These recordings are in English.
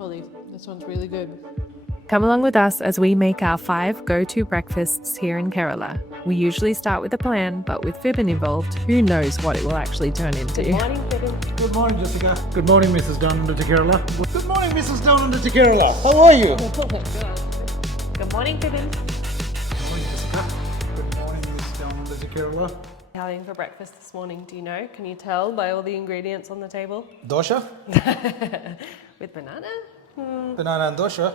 Ollie. This one's really good. Come along with us as we make our 5 go-to breakfasts here in Kerala. We usually start with a plan, but with Fibin involved, who knows what it will actually turn into. Good morning, Fibin. Good morning, Jessica. Good morning, Mrs. Down under Kerala. Good morning, Mrs. Down under Kerala. How are you? Good morning, Fibin. Good morning, Jessica. Good morning, Mrs. Down under Kerala. Having for breakfast this morning, do you know? Can you tell by all the ingredients on the table? Dosha? With banana? Banana and dosha.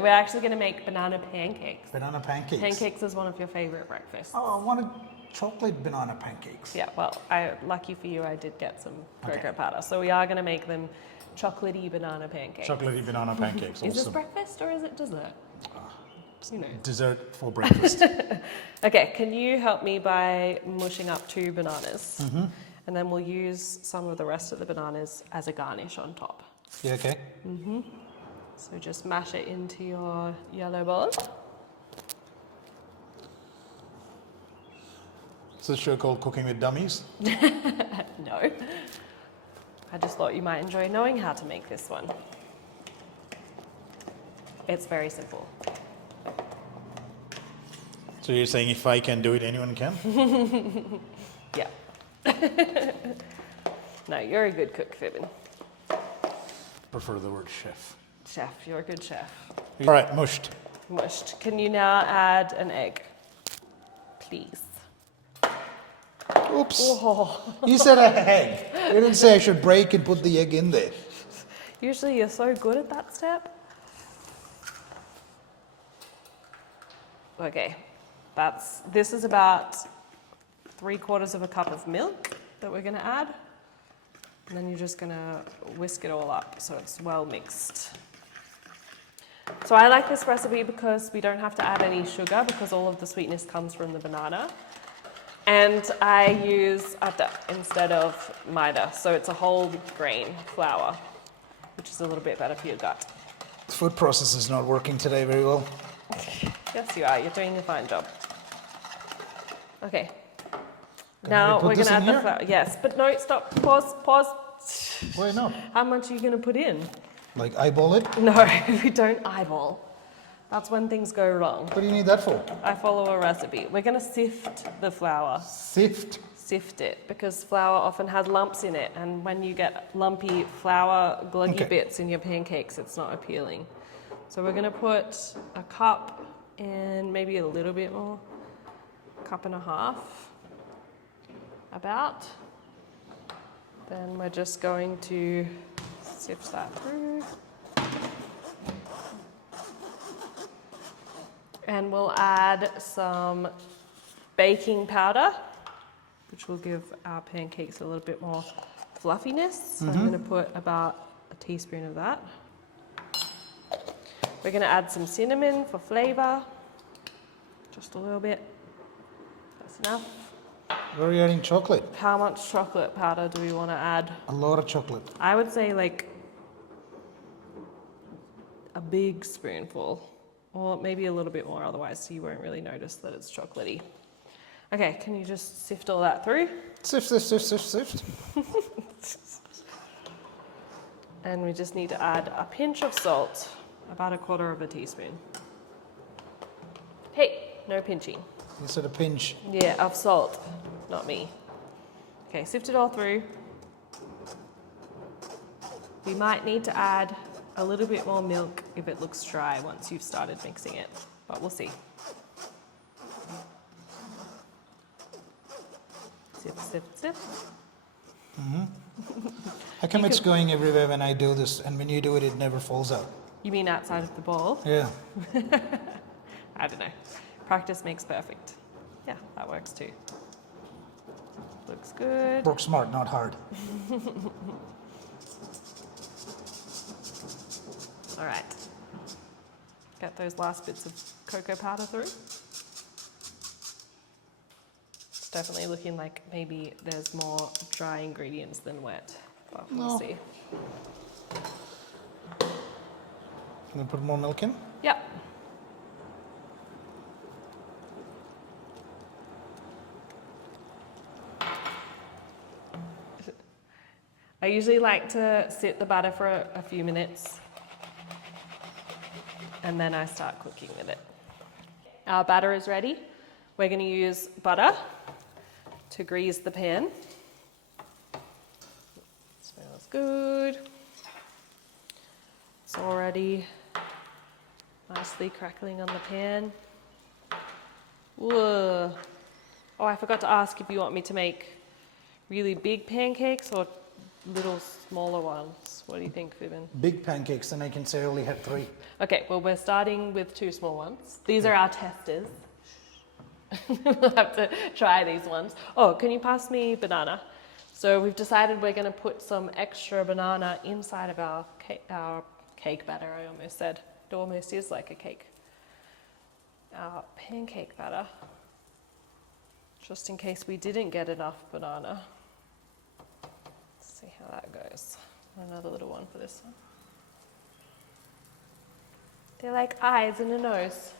We're actually going to make banana pancakes. Banana pancakes. Pancakes is one of your favorite breakfasts. Oh, I wanted chocolate banana pancakes. Yeah, well, lucky for you, I did get some cocoa powder. So we are going to make them chocolatey banana pancakes. Chocolatey banana pancakes. Is this Awesome. breakfast or is it dessert? You know. Dessert for breakfast. Okay, can you help me by mushing up 2 bananas? And then we'll use some of the rest of the bananas as a garnish on top. Yeah, okay. So just mash it into your yellow bowl. Is this show called Cooking with Dummies? No. I just thought you might enjoy knowing how to make this one. It's very simple. So you're saying if I can do it, anyone can? Yeah. No, you're a good cook, Fibin. Prefer the word chef. Chef, you're a good chef. All right, mushed. Mushed. Can you now add an egg? Please. Oops. Oh. You said an egg. You didn't say I should break and put the egg in there. Usually you're so good at that step. Okay, this is about 3/4 of a cup of milk that we're gonna add. And then you're just gonna whisk it all up so it's well mixed. So I like this recipe because we don't have to add any sugar because all of the sweetness comes from the banana. And I use atta instead of maida, so it's a whole grain flour, which is a little bit better for your gut. The food process is not working today very well. Yes, you are. You're doing a fine job. Okay. Can Now we put we're this going to in add the here? flour. Yes, but no, stop. Pause. Why not? How much are you going to put in? Like eyeball it? No, we don't eyeball. That's when things go wrong. What do you need that for? I follow a recipe. We're going to sift the flour. Sift. Sift it because flour often has lumps in it, and when you get lumpy flour gluggy bits in your pancakes, it's not appealing. So we're going to put a cup and maybe a little bit more, 1.5 cups, about. Then we're just going to sift that through. And we'll add some baking powder, which will give our pancakes a little bit more fluffiness. So I'm going to put about a teaspoon of that. We're going to add some cinnamon for flavour, just a little bit. That's enough. Where are you adding chocolate? How much chocolate powder do we want to add? A lot of chocolate. I would say like a big spoonful, or maybe a little bit more, otherwise you won't really notice that it's chocolatey. Okay, can you just sift all that through? Sift, sift, sift, sift, sift. And we just need to add a pinch of salt, about 1/4 teaspoon. Hey, no pinching. You said a pinch. Yeah, of salt, not me. Okay, sift it all through. We might need to add a little bit more milk if it looks dry once you've started mixing it, but we'll see. Sift, sift, sift. How come it's going everywhere when I do this, and when you do it, it never falls out? You mean outside of the bowl? Yeah. I don't know. Practice makes perfect. Yeah, that works too. Looks good. Work smart, not hard. All right. Get those last bits of cocoa powder through. It's definitely looking like maybe there's more dry ingredients than wet, but we'll see. Can we put more milk in? Yep. I usually like to sit the batter for a few minutes and then I start cooking with it. Our batter is ready. We're going to use butter to grease the pan. Smells good. It's already nicely crackling on the pan. Whoa. Oh, I forgot to ask if you want me to make really big pancakes or little smaller ones. What do you think, Fibin? Big pancakes, and I can say I only had 3. Okay, well, we're starting with 2 small ones. These are our testers. We'll have to try these ones. Oh, can you pass me banana? So we've decided we're going to put some extra banana inside of our cake batter, I almost said. It almost is like a cake. Our pancake batter. Just in case we didn't get enough banana. Let's see how that goes. Another little one for this one. They're like eyes and a nose.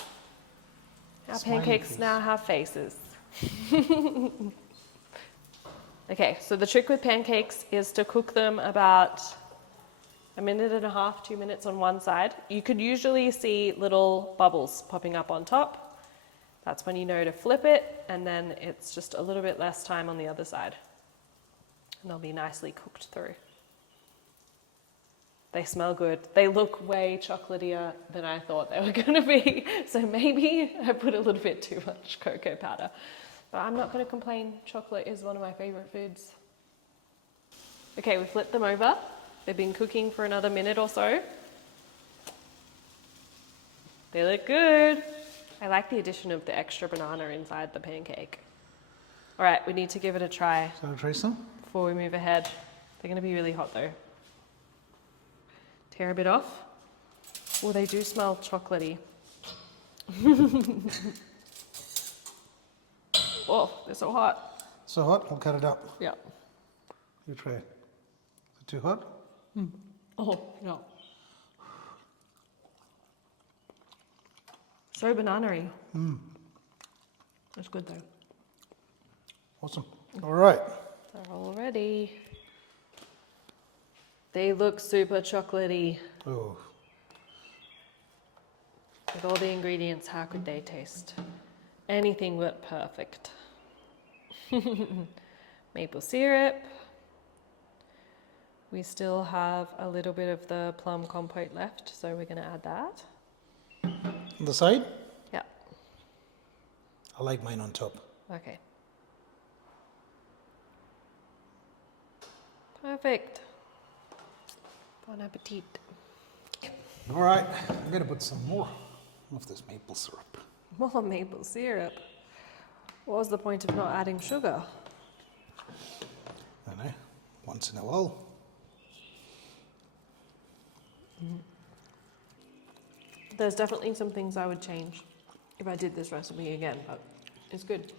Our pancakes now have faces. Okay, so the trick with pancakes is to cook them about 1.5 minutes, 2 minutes on one side. You could usually see little bubbles popping up on top. That's when you know to flip it, and then it's just a little bit less time on the other side. And they'll be nicely cooked through. They smell good. They look way chocolatier than I thought they were going to be. So maybe I put a little bit too much cocoa powder. But I'm not going to complain. Chocolate is one of my favorite foods. Okay, we flipped them over. They've been cooking for another minute or so. They look good. I like the addition of the extra banana inside the pancake. All right, we need to give it a try. Shall I try some? Before we move ahead. They're going to be really hot though. Tear a bit off. Oh, they do smell chocolatey. Oh, they're so hot. So hot, I'll cut it up. Yeah. You try it. Is it too hot? Oh, no. So banana-y. That's good though. Awesome. All right. They're all ready. They look super chocolatey. Oh, With all the ingredients, how could they taste? Anything but perfect. Maple syrup. We still have a little bit of the plum compote left, so we're going to add that. on the side? Yeah. I like mine on top. Okay. Perfect. Bon appetit. All right, I'm gonna put some more of this maple syrup. More maple syrup. What was the point of not adding sugar? I know, once in a while. There's definitely some things I would change if I did this recipe again, but it's good.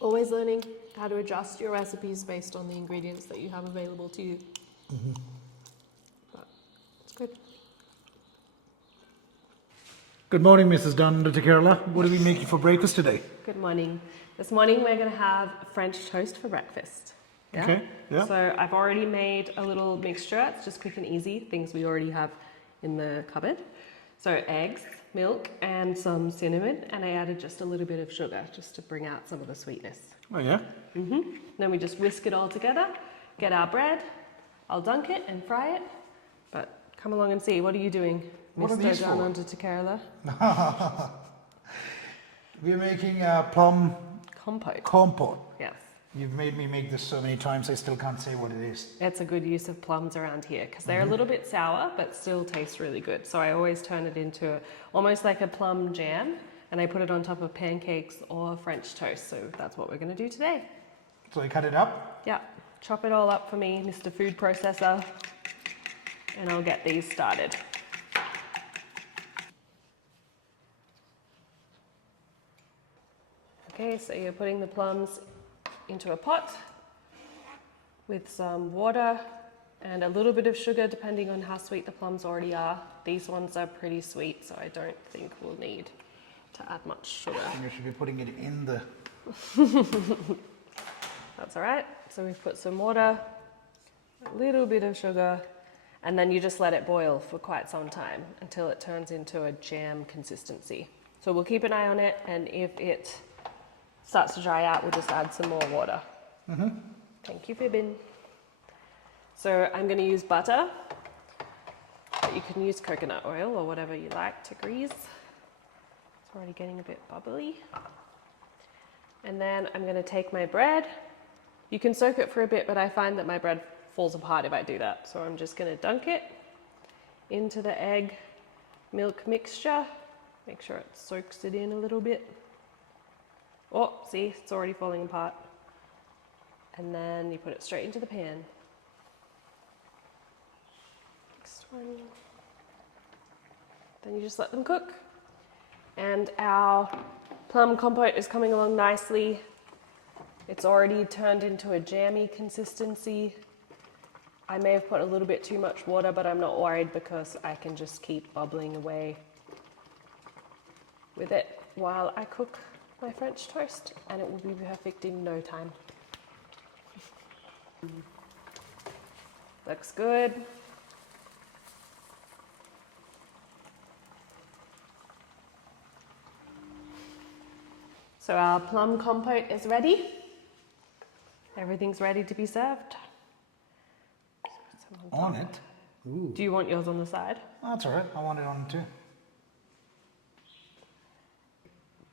Always learning how to adjust your recipes based on the ingredients that you have available to you. But it's good. Good morning, Mrs. Dunn to Kerala. What are we making for breakfast today? Good morning. This morning we're going to have French toast for breakfast. Yeah? Okay, yeah. So I've already made a little mixture. It's just quick and easy, things we already have in the cupboard. So eggs, milk, and some cinnamon, and I added just a little bit of sugar just to bring out some of the sweetness. Oh yeah? Then we just whisk it all together, get our bread. I'll dunk it and fry it. But come along and see, what are you doing, What are Mr. these for? Jamendo to Kerala? We're making a plum Compote. compote. Yes. You've made me make this so many times, I still can't say what it is. It's a good use of plums around here because they're a little bit sour but still taste really good. So I always turn it into almost like a plum jam, and I put it on top of pancakes or French toast. So that's what we're going to do today. So I cut it up. Yeah, chop it all up for me, Mr. Food Processor, and I'll get these started. Okay, so you're putting the plums into a pot with some water and a little bit of sugar depending on how sweet the plums already are. These ones are pretty sweet, so I don't think we'll need to add much sugar. I think I should be putting it in the... That's all right. So we've put some water, a little bit of sugar, And then you just let it boil for quite some time until it turns into a jam consistency. So we'll keep an eye on it, and if it starts to dry out, we'll just add some more water. Thank you, Fibin. So I'm going to use butter, but you can use coconut oil or whatever you like to grease. It's already getting a bit bubbly. And then I'm going to take my bread. You can soak it for a bit, but I find that my bread falls apart if I do that. So I'm just going to dunk it into the egg milk mixture. Make sure it soaks it in a little bit. Oh, see, it's already falling apart. And then you put it straight into the pan. Next one. Then you just let them cook. And our plum compote is coming along nicely. It's already turned into a jammy consistency. I may have put a little bit too much water, but I'm not worried because I can just keep bubbling away with it while I cook my French toast, and it will be perfect in no time. Looks good. So our plum compote is ready. Everything's ready to be served. On it? Ooh. Do you want yours on the side? That's all right. I want it on too.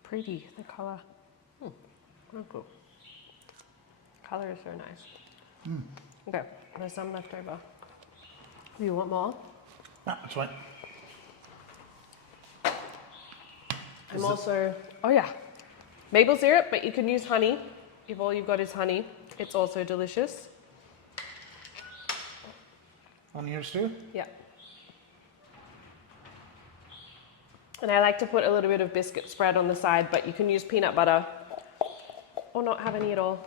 Pretty, the colour. Oh, cool. Colour is so nice. Okay, there's some left over. Do you want more? Ah, that's right. I'm also, oh yeah, maple syrup, but you can use honey. If all you've got is honey, it's also delicious. On yours too? Yeah. And I like to put a little bit of biscuit spread on the side, but you can use peanut butter or not have any at all.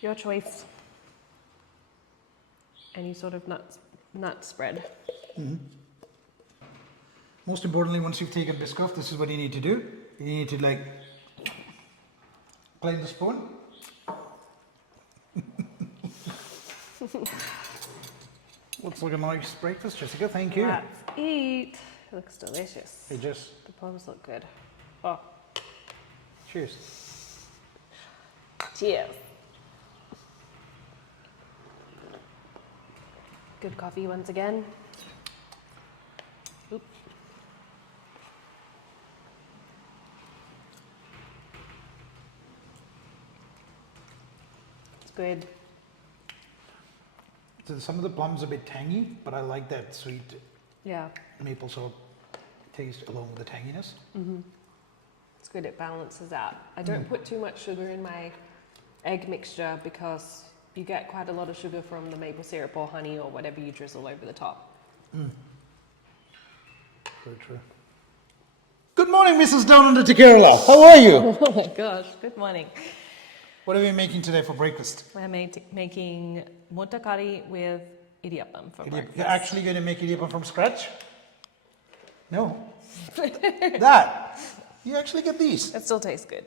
Your choice. Any sort of nut spread. Most importantly, once you've taken biscuit off, this is what you need to do. You need to like clean the spoon. Looks like a nice breakfast, Jessica. Thank you. Let's eat. It looks delicious. Hey, Jess. The plums look good. Oh, Cheers. cheers. Good coffee once again. Oop. It's good. So some of the plums are a bit tangy, but I like that sweet Yeah, maple syrup taste along with the tanginess. it's good. It balances out. I don't put too much sugar in my egg mixture because you get quite a lot of sugar from the maple syrup or honey or whatever you drizzle over the top. Very true. Good morning, Mrs. Down under Kerala. How are you? Oh my gosh, good morning. What are we making today for breakfast? We're making Mutta curry with Idiyappam for breakfast. You're actually going to make Idiyappam from scratch? No. That? You actually get these? It still tastes good.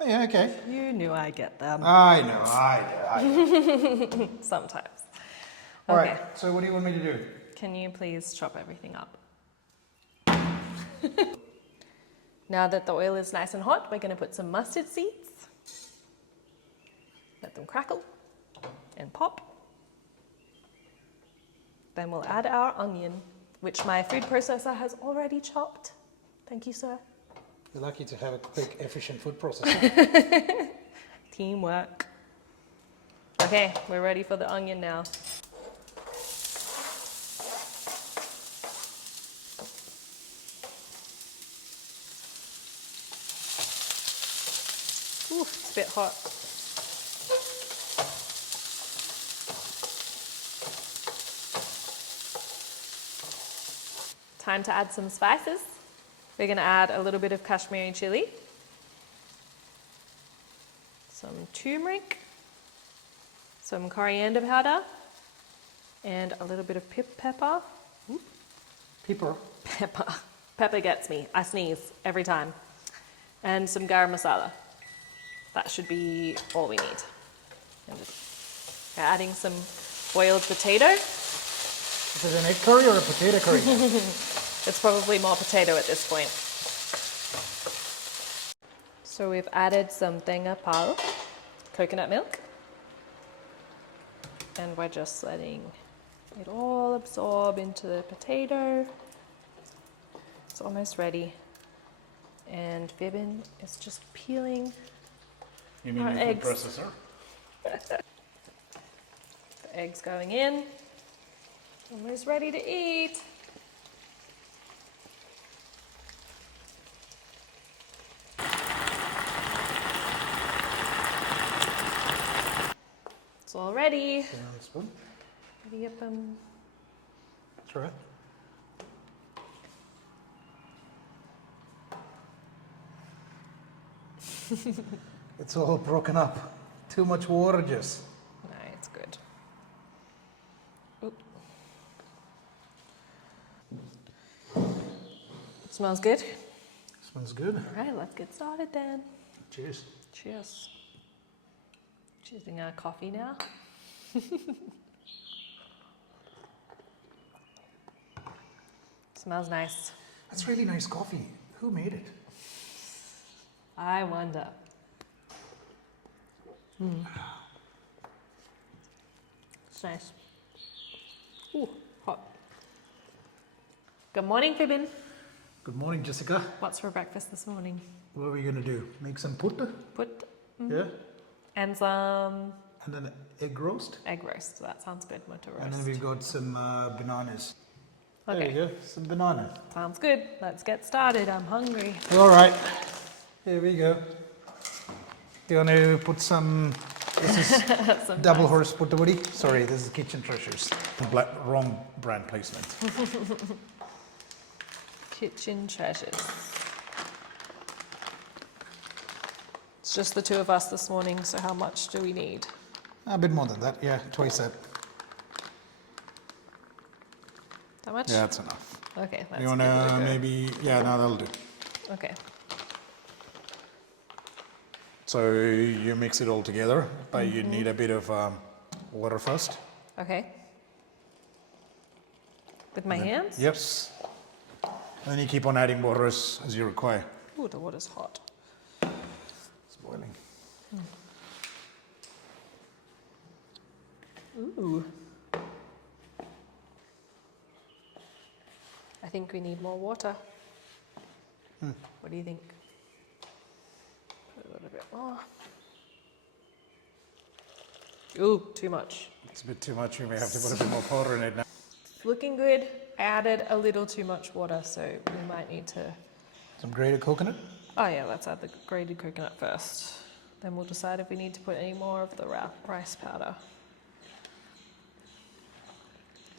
Oh, yeah, okay. You knew I get them. I know. Sometimes. All Okay. right, so what do you want me to do? Can you please chop everything up? Now that the oil is nice and hot, we're going to put some mustard seeds. Let them crackle and pop. Then we'll add our onion, which my food processor has already chopped. Thank you, sir. You're lucky to have a quick, efficient food processor. Teamwork. Okay, we're ready for the onion now. Ooh, it's a bit hot. Time to add some spices. We're going to add a little bit of Kashmiri chili, some turmeric, some coriander powder, and a little bit of pepper. Pepper. Pepper gets me. I sneeze every time. And some garam masala. That should be all we need. And we're adding some boiled potato. Is it an egg curry or a potato curry? It's probably more potato at this point. So we've added some tenga pal, coconut milk, and we're just letting it all absorb into the potato. It's almost ready. And Fibin is just peeling You mean our the eggs. food processor? The eggs going in. Almost ready to eat. It's all ready. Put it on the spoon. Idiyappam. That's right. It's all broken up. Too much water, Jess. No, it's good. Oop. Smells good. Smells good. All right, let's get started then. Cheers. Cheers. Choosing our coffee now. Smells nice. That's really nice coffee. Who made it? I wonder. It's nice. Ooh, hot. Good morning, Fibin. Good morning, Jessica. What's for breakfast this morning? What are we going to do? Make some puttu? Put Yeah? and some And then egg roast? egg roast. That sounds good. Mutta roast. And then we've got some bananas. Okay. There you go. Some banana. Sounds good. Let's get started. I'm hungry. All right. Here we go. Do you want to put some... This is Some double horse puttavudi. Sorry, this is Kitchen Treasures. Wrong brand placement. kitchen treasures. It's just the two of us this morning, so how much do we need? A bit more than that. Yeah, twice that. That much? Yeah, that's enough. Okay, let's You want give it a to go. maybe... Yeah, no, that'll do. Okay. So you mix it all together, but you need a bit of water first. Okay. With my hands? Yes. And then you keep on adding water as you require. Ooh, the water's hot. It's boiling. Ooh. I think we need more water. What do you think? Put a little bit more. Ooh, too much. It's a bit too much. We may have to put a bit more powder in it now. It's looking good. Added a little too much water, so we might need to... Some grated coconut. Oh yeah, let's add the grated coconut first. Then we'll decide if we need to put any more of the rice powder.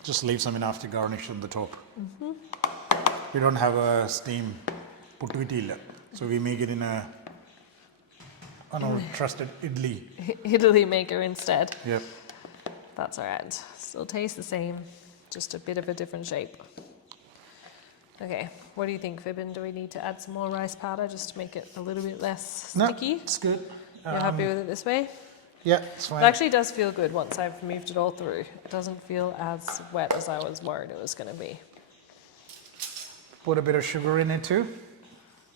Just leave some enough to garnish on the top. We don't have a steam puttu, so we make it in an old trusted idli. Italy maker instead. Yep. That's all right. Still tastes the same, just a bit of a different shape. Okay, what do you think, Fibin? Do we need to add some more rice powder just to make it a little bit less sticky? No, it's good. You're happy with it this way? Yeah, it's It fine. actually does feel good once I've moved it all through. It doesn't feel as wet as I was worried it was going to be. Put a bit of sugar in it too.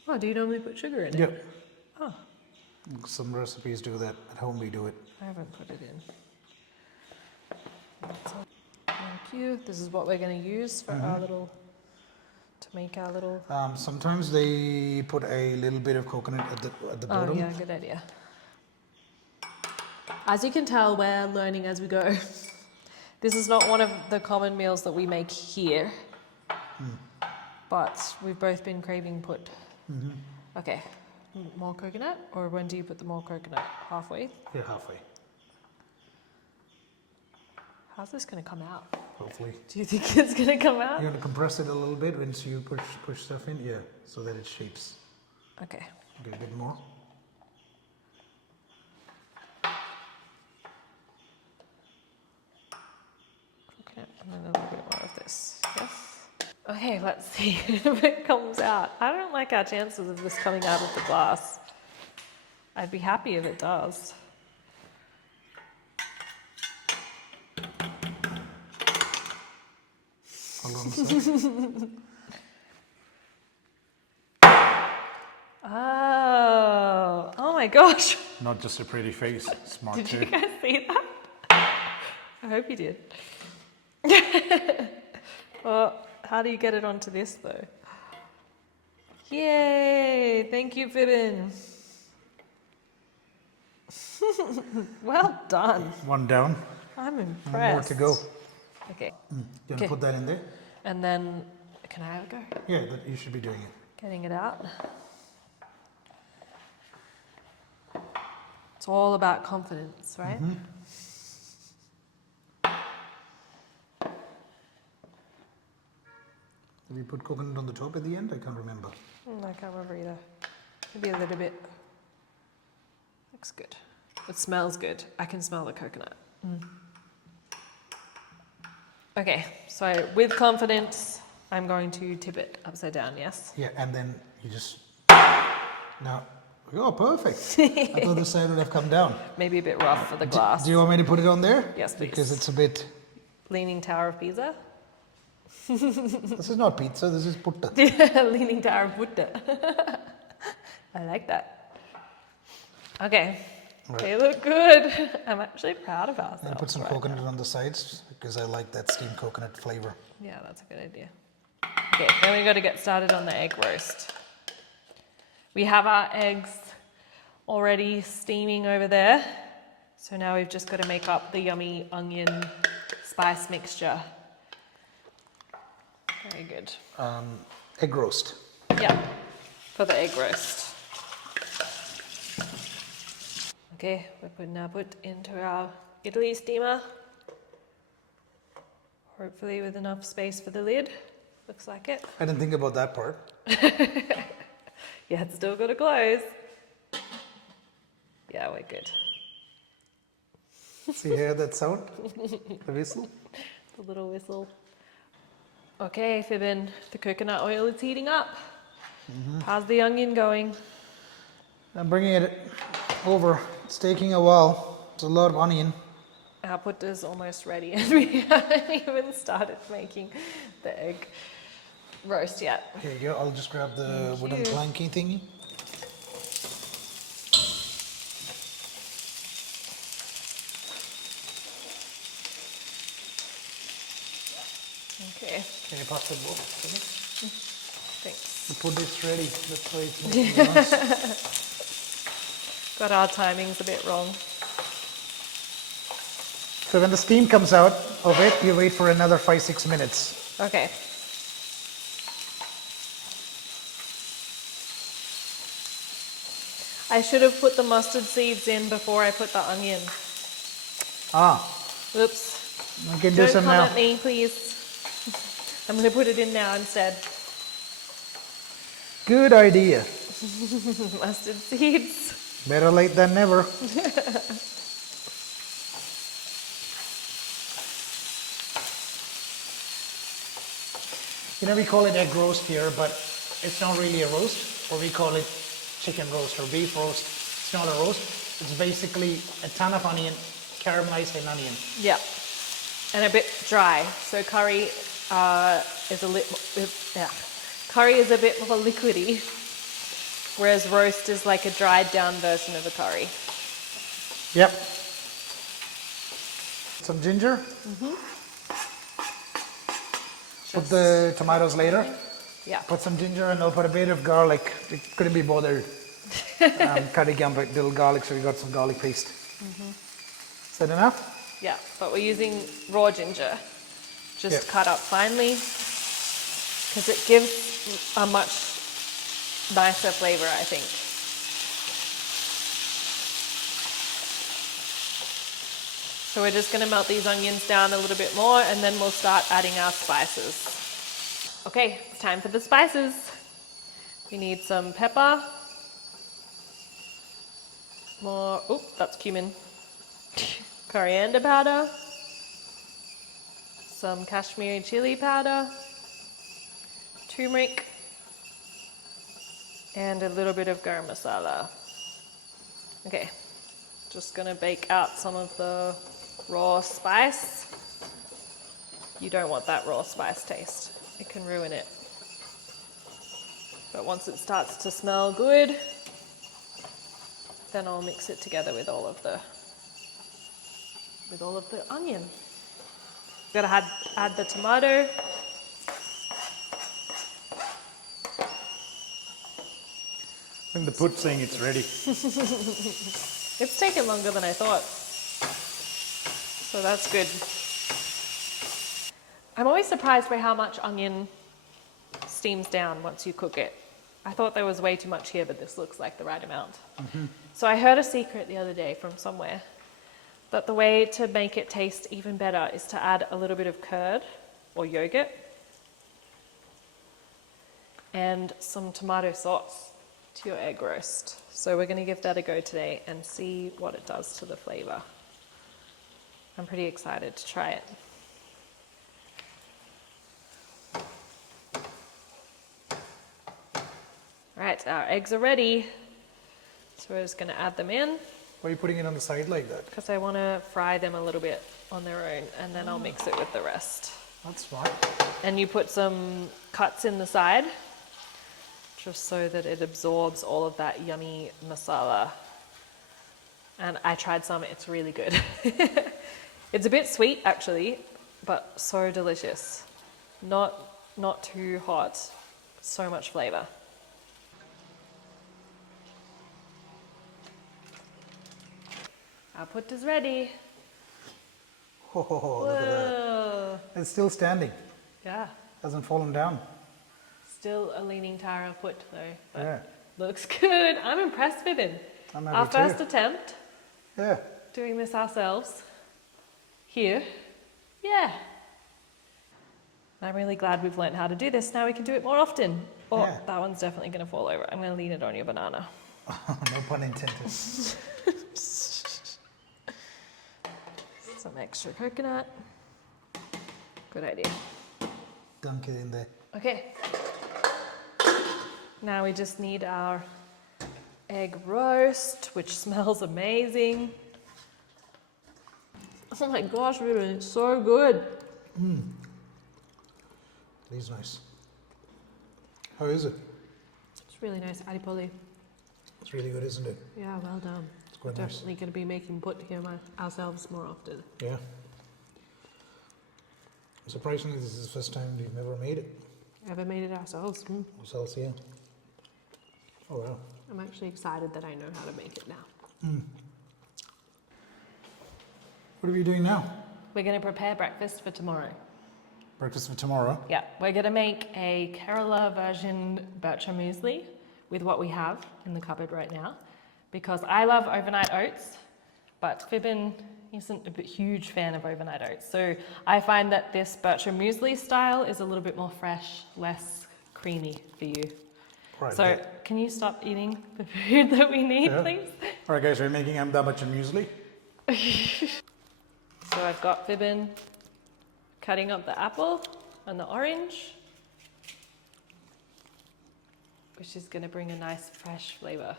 Oh, do you normally put sugar in it? Yep. Oh, Some recipes do that. At home we do it. I haven't put it in. That's all. Thank you. This is what we're going to use for our little, to make our little... Sometimes they put a little bit of coconut at the bottom. Oh yeah, good idea. As you can tell, we're learning as we go. This is not one of the common meals that we make here, but we've both been craving put. Okay, more coconut, or when do you put the more coconut? Halfway? Yeah, halfway. How's this going to come out? Hopefully. Do you think it's going to come out? You want to compress it a little bit once you push stuff in? Yeah, so that it shapes. Okay. Okay, a bit more. Okay, and then a little bit more of this. Yes? Okay, let's see if it comes out. I don't like our chances of this coming out of the glass. I'd be happy if it does. Hold on a sec. Oh my gosh. Not just a pretty face, smart Did too. you guys see that? I hope you did. Well, how do you get it onto this though? Yay! Thank you, Fibin. Well done. One down, I'm impressed. one more to go. Okay. You want Okay. to put that in there? And then, can I have a go? Yeah, you should be doing it. Getting it out. It's all about confidence, right? Have you put coconut on the top at the end? I can't remember. I can't remember either. Maybe a little bit. Looks good. It smells good. I can smell the coconut. Okay, so with confidence, I'm going to tip it upside down, yes? Yeah, and then you just... Now, oh, perfect. I thought this side would have come down. Maybe a bit rough for the glass. Do you want me to put it on there? Yes, please. Because it's a bit... Leaning Tower of Pisa? This is not pizza, this is putta. Leaning Tower of Mutta. I like that. Okay. Right. They look good. I'm actually proud of ourselves. And put some right coconut now. on the sides because I like that steamed coconut flavor. Yeah, that's a good idea. Okay, then we got to get started on the egg roast. We have our eggs already steaming over there. So now we've just got to make up the yummy onion spice mixture. Very good. Egg roast. Yeah, for the egg roast. Okay, we're putting our put into our Italy steamer. Hopefully with enough space for the lid. Looks like it. I didn't think about that part. Yeah, it's still got to close. Yeah, we're good. See, hear that sound? The whistle? The little whistle. Okay, Fibin, the coconut oil is heating up. How's the onion going? I'm bringing it over. It's taking a while. It's a lot of onion. Our put is almost ready and we haven't even started making the egg roast yet. Here you go. I'll just grab the wooden planking thingy. Okay, Can you pass that bowl to me? thanks. The put is ready. That's why it's making the noise. Got our timings a bit wrong. So when the steam comes out of it, you wait for another 5-6 minutes. Okay. I should have put the mustard seeds in before I put the onion. Ah, Oops. I can do Don't some come now. at me, please. I'm going to put it in now instead. Good idea. Mustard seeds. Better late than never. You know, we call it egg roast here, but it's not really a roast, or we call it chicken roast or beef roast. It's not a roast. It's basically a ton of onion, caramelized in onion. Yeah. And a bit dry. So curry is curry is a bit more liquidy, whereas roast is like a dried down version of a curry. Yep. Some ginger. Put the tomatoes later. Yeah. Put some ginger and I'll put a bit of garlic. We couldn't be bothered cutting up a little garlic, so we got some garlic paste. Is that enough? Yeah, but we're using raw ginger, just cut up finely, because it gives a much nicer flavor, I think. So we're just going to melt these onions down a little bit more and then we'll start adding our spices. Okay, it's time for the spices. We need some pepper, more, oop, that's cumin, coriander powder, some Kashmiri chili powder, turmeric, and a little bit of garam masala. Okay, just gonna bake out some of the raw spice. You don't want that raw spice taste. It can ruin it. But once it starts to smell good, then I'll mix it together with all of the onion. Gotta add the tomato. I think the put saying it's ready. It's taken longer than I thought. So that's good. I'm always surprised by how much onion steams down once you cook it. I thought there was way too much here, but this looks like the right amount. So I heard a secret the other day from somewhere that the way to make it taste even better is to add a little bit of curd or yogurt and some tomato sauce to your egg roast. So we're going to give that a go today and see what it does to the flavor. I'm pretty excited to try it. Right, our eggs are ready. So we're just going to add them in. Why are you putting it on the side like that? Because I want to fry them a little bit on their own, and then I'll mix it with the rest. That's smart. And you put some cuts in the side, just so that it absorbs all of that yummy masala. And I tried some, it's really good. It's a bit sweet actually, but so delicious. Not too hot, so much flavor. Our put is ready. Oh, look at that. It's still standing. Yeah, Hasn't fallen down. still a leaning tower of put though, but Yeah. looks good. I'm impressed with him. I'm Our happy first too. attempt Yeah. doing this ourselves here. Yeah. I'm really glad we've learned how to do this. Now we can do it more often. Oh, Yeah. that one's definitely going to fall over. I'm going to lean it on your banana. No pun intended. Some extra coconut. Good idea. Dunk it in there. Okay. Now we just need our egg roast, which smells amazing. Oh my gosh, Ruben, it's so good. It is nice. How is it? It's really nice, adipoli. It's really good, isn't it? Yeah, well done. It's quite nice. Definitely going to be making put here ourselves more often. Yeah. Surprisingly, this is the first time we've never made it. Ever made it ourselves? Ourselves, yeah. Oh wow. I'm actually excited that I know how to make it now. What are we doing now? We're going to prepare breakfast for tomorrow. Breakfast for tomorrow. Yeah, we're going to make a Kerala version Bircher muesli with what we have in the cupboard right now, because I love overnight oats, but Fibin isn't a huge fan of overnight oats. So I find that this Bircher muesli style is a little bit more fresh, less creamy for you. Right. So can you stop eating the food that we need, Yeah. please? All right, guys, we're making Ahmedabad muesli. So I've got Fibin cutting up the apple and the orange, which is going to bring a nice fresh flavor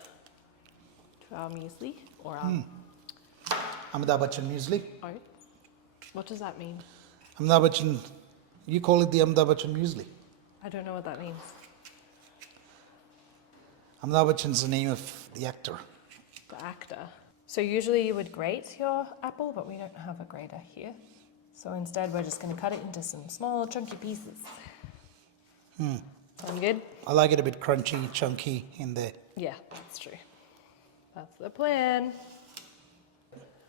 to our muesli or our Ahmedabad muesli. oat. What does that mean? Ahmedabad, you call it the Ahmedabad muesli. I don't know what that means. Ahmedabad is the name of the actor. The actor. So usually you would grate your apple, but we don't have a grater here. So instead we're just going to cut it into some small chunky pieces. Sound good? I like it a bit crunchy, chunky in there. Yeah, that's true. That's the plan.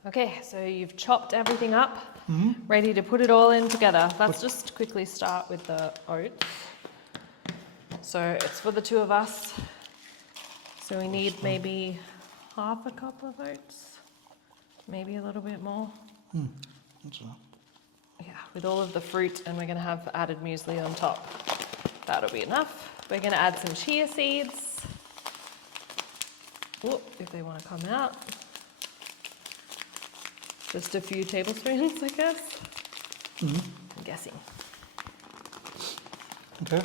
Okay, so you've chopped everything up, ready to put it all in together. Let's just quickly start with the oats. So it's for the two of us. So we need maybe half a cup of oats, maybe a little bit more. That's all. Yeah, with all of the fruit, and we're going to have added muesli on top. That'll be enough. We're going to add some chia seeds. Whoop, if they want to come out. Just a few tablespoons, I guess. I'm guessing. Okay.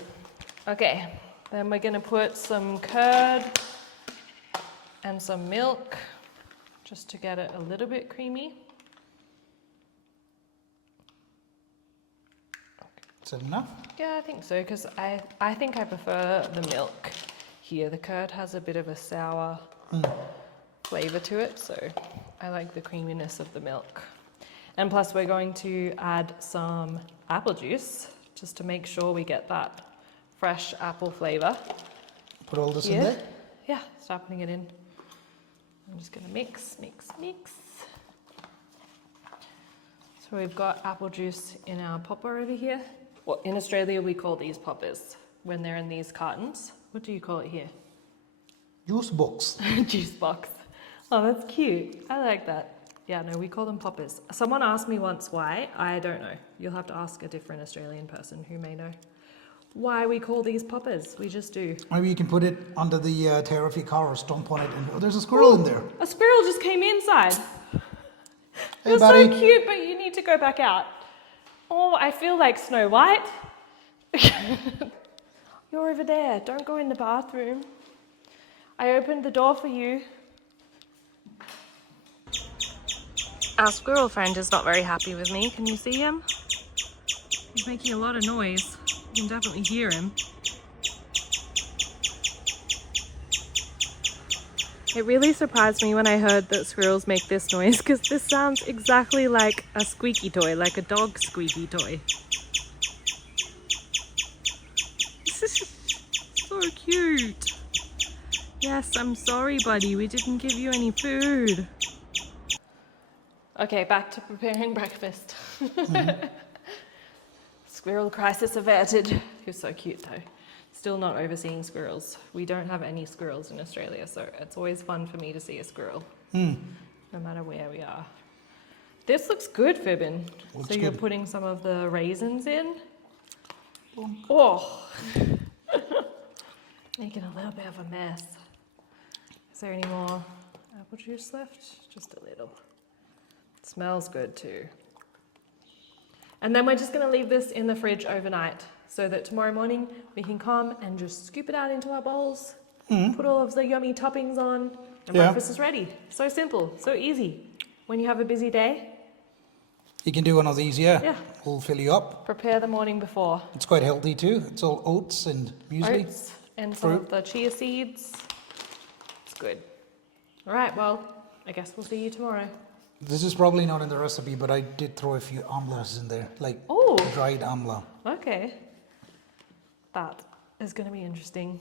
Okay, then we're going to put some curd and some milk just to get it a little bit creamy. Is that enough? Yeah, I think so, because I think I prefer the milk here. The curd has a bit of a sour flavour to it, so I like the creaminess of the milk. And plus we're going to add some apple juice, just to make sure we get that fresh apple flavour. Put all this in Here. there? Yeah, start putting it in. I'm just gonna mix, mix, mix. So we've got apple juice in our popper over here. Well, in Australia we call these poppers when they're in these cartons. What do you call it here? Juice box. Juice box. Oh, that's cute. I like that. Yeah, no, we call them poppers. Someone asked me once why. I don't know. You'll have to ask a different Australian person who may know why we call these poppers. We just do. Maybe you can put it under the tail of your car or stomp on it. And, oh, there's a squirrel in there. A squirrel just came inside. Hey, You're buddy. so cute, but you need to go back out. Oh, I feel like Snow White. You're over there. Don't go in the bathroom. I opened the door for you. Our squirrel friend is not very happy with me. Can you see him? He's making a lot of noise. You can definitely hear him. It really surprised me when I heard that squirrels make this noise, because this sounds exactly like a squeaky toy, like a dog squeaky toy. So cute. Yes, I'm sorry, buddy. We didn't give you any food. Okay, back to preparing breakfast. Squirrel crisis averted. You're so cute though. Still not overseeing squirrels. We don't have any squirrels in Australia, so it's always fun for me to see a squirrel, no matter where we are. This looks good, Fibin. Looks so you're good. putting some of the raisins in. Oh, making a little bit of a mess. Is there any more apple juice left? Just a little. Smells good too. And then we're just going to leave this in the fridge overnight so that tomorrow morning we can come and just scoop it out into our bowls, put all of the yummy toppings on, and breakfast is ready. So simple, so easy. When you have a busy day, You can do one of these, yeah. Yeah. Will fill you up. prepare the morning before. It's quite healthy too. It's all oats and muesli. Oats and some of Fruit. the chia seeds. It's good. All right, well, I guess we'll see you tomorrow. This is probably not in the recipe, but I did throw a few amlas in there, like Oh, dried amla. okay. That is going to be interesting.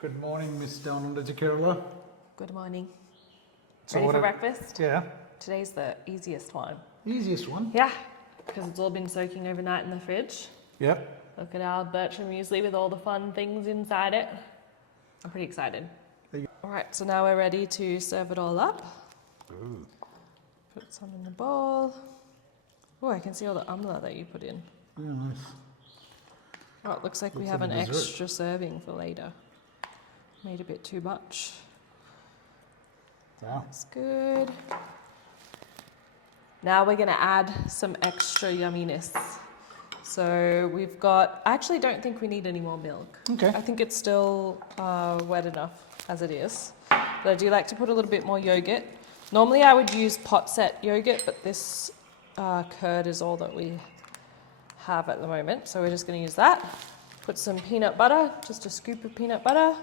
Good morning, Miss Down Under to Kerala. Good morning. So Ready what for I- breakfast? Yeah. Today's the easiest one. Easiest one. Yeah, because it's all been soaking overnight in the fridge. Yeah. Look at our Bircher muesli with all the fun things inside it. I'm pretty excited. There you All right, so now we're ready to serve it all up. Put some in the bowl. Oh, I can see all the amla that you put in. Yeah, nice. Oh, it looks like we Looks have like an a dessert. extra serving for later. Made a bit too much. Yeah. That's good. Now we're going to add some extra yumminess. So we've got, I actually don't think we need any more milk. Okay. I think it's still wet enough as it is. But I do like to put a little bit more yogurt. Normally I would use pot set yogurt, but this curd is all that we have at the moment. So we're just going to use that. Put some peanut butter, just a scoop of peanut butter.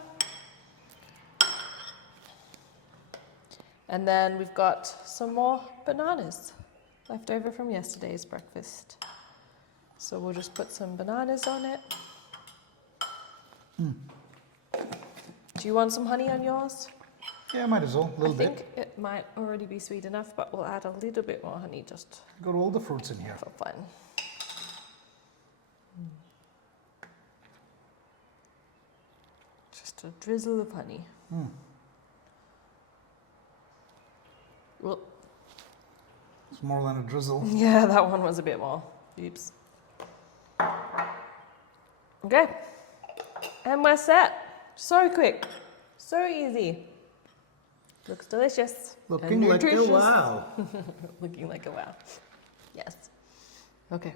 And then we've got some more bananas left over from yesterday's breakfast. So we'll just put some bananas on it. Do you want some honey on yours? Yeah, might as well. A little I bit. think it might already be sweet enough, but we'll add a little bit more honey just Got all the fruits in here. for fun. Just a drizzle of honey. Well, It's more than a drizzle. yeah, that one was a bit more. Oops. Okay. And we're set. So quick. So easy. Looks delicious. and Looking like a nutritious. wow. Looking like a wow. Yes. Okay.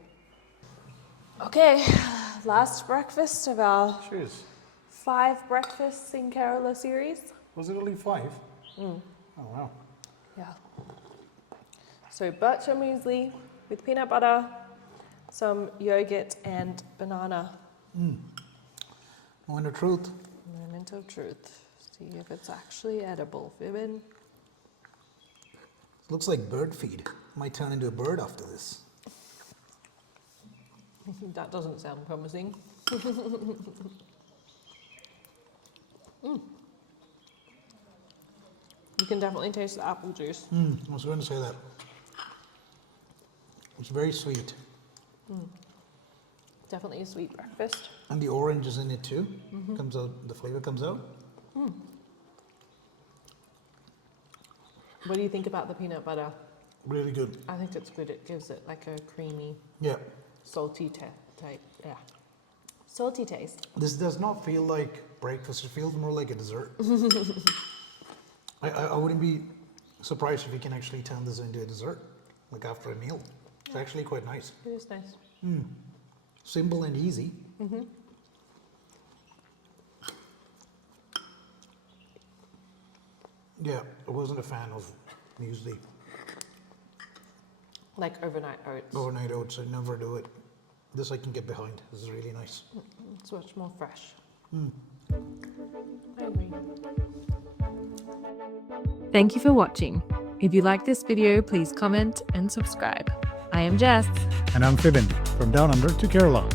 Okay. Last breakfast of our Cheers. 5 breakfasts in Kerala series. Was it only 5? Oh, wow. Yeah. So Bircher muesli with peanut butter, some yogurt and banana. Moment of truth. Moment of truth. See if it's actually edible, Fibin. Looks like bird feed. Might turn into a bird after this. That doesn't sound promising. You can definitely taste the apple juice. I was going to say that. It's very sweet. Definitely a sweet breakfast. And the orange is in it too. Comes out, the flavor comes out. What do you think about the peanut butter? Really good. I think it's good. It gives it like a creamy, Yeah. salty type. Yeah. Salty taste. This does not feel like breakfast. It feels more like a dessert. I wouldn't be surprised if you can actually turn this into a dessert, like after a meal. It's actually quite nice. It is nice. Simple and easy. Yeah, I wasn't a fan of muesli. Like overnight oats. Overnight oats, I never do it. This I can get behind. This is really nice. It's much more fresh. I agree. Thank you for watching. If you like this video, please comment and subscribe. I am Jess. And I'm Fibin, from down under to Kerala.